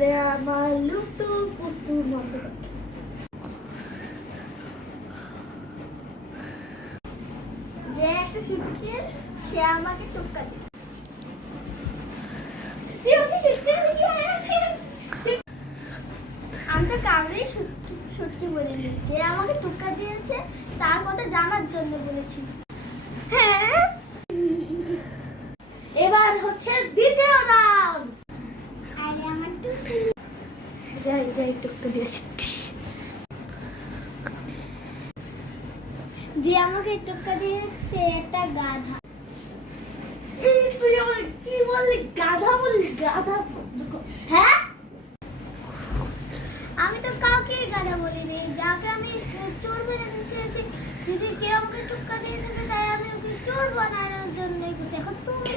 রে আমার লুতু পুতু বন্ধ কর। যে একটা ছুটকে সে আমাকে টোক্কা দিচ্ছে। আমি তো কাউরেই সত্যি বলিনি, যে আমাকে টোক্কা দিয়েছে তার কথা জানার জন্য বলেছি। হ্যাঁ, এবার হচ্ছে দ্বিতীয় রাউন্ড। আরে আমার টোক্কা যাই টোক্কা দিয়েছে। যে আমাকে টোক্কা দিয়েছে একটা গাধা। তুই আমার কি বললি? গাধা বললি? গাধা? হ্যাঁ, আমি তো কাউকে গাধা বলিনি। যাকে আমি চোর বানাতে চেয়েছি, যদি কেউ আমাকে টোক্কা দিয়ে থাকে তাই আমি ওকে চোর বানানোর জন্য এখন তুমি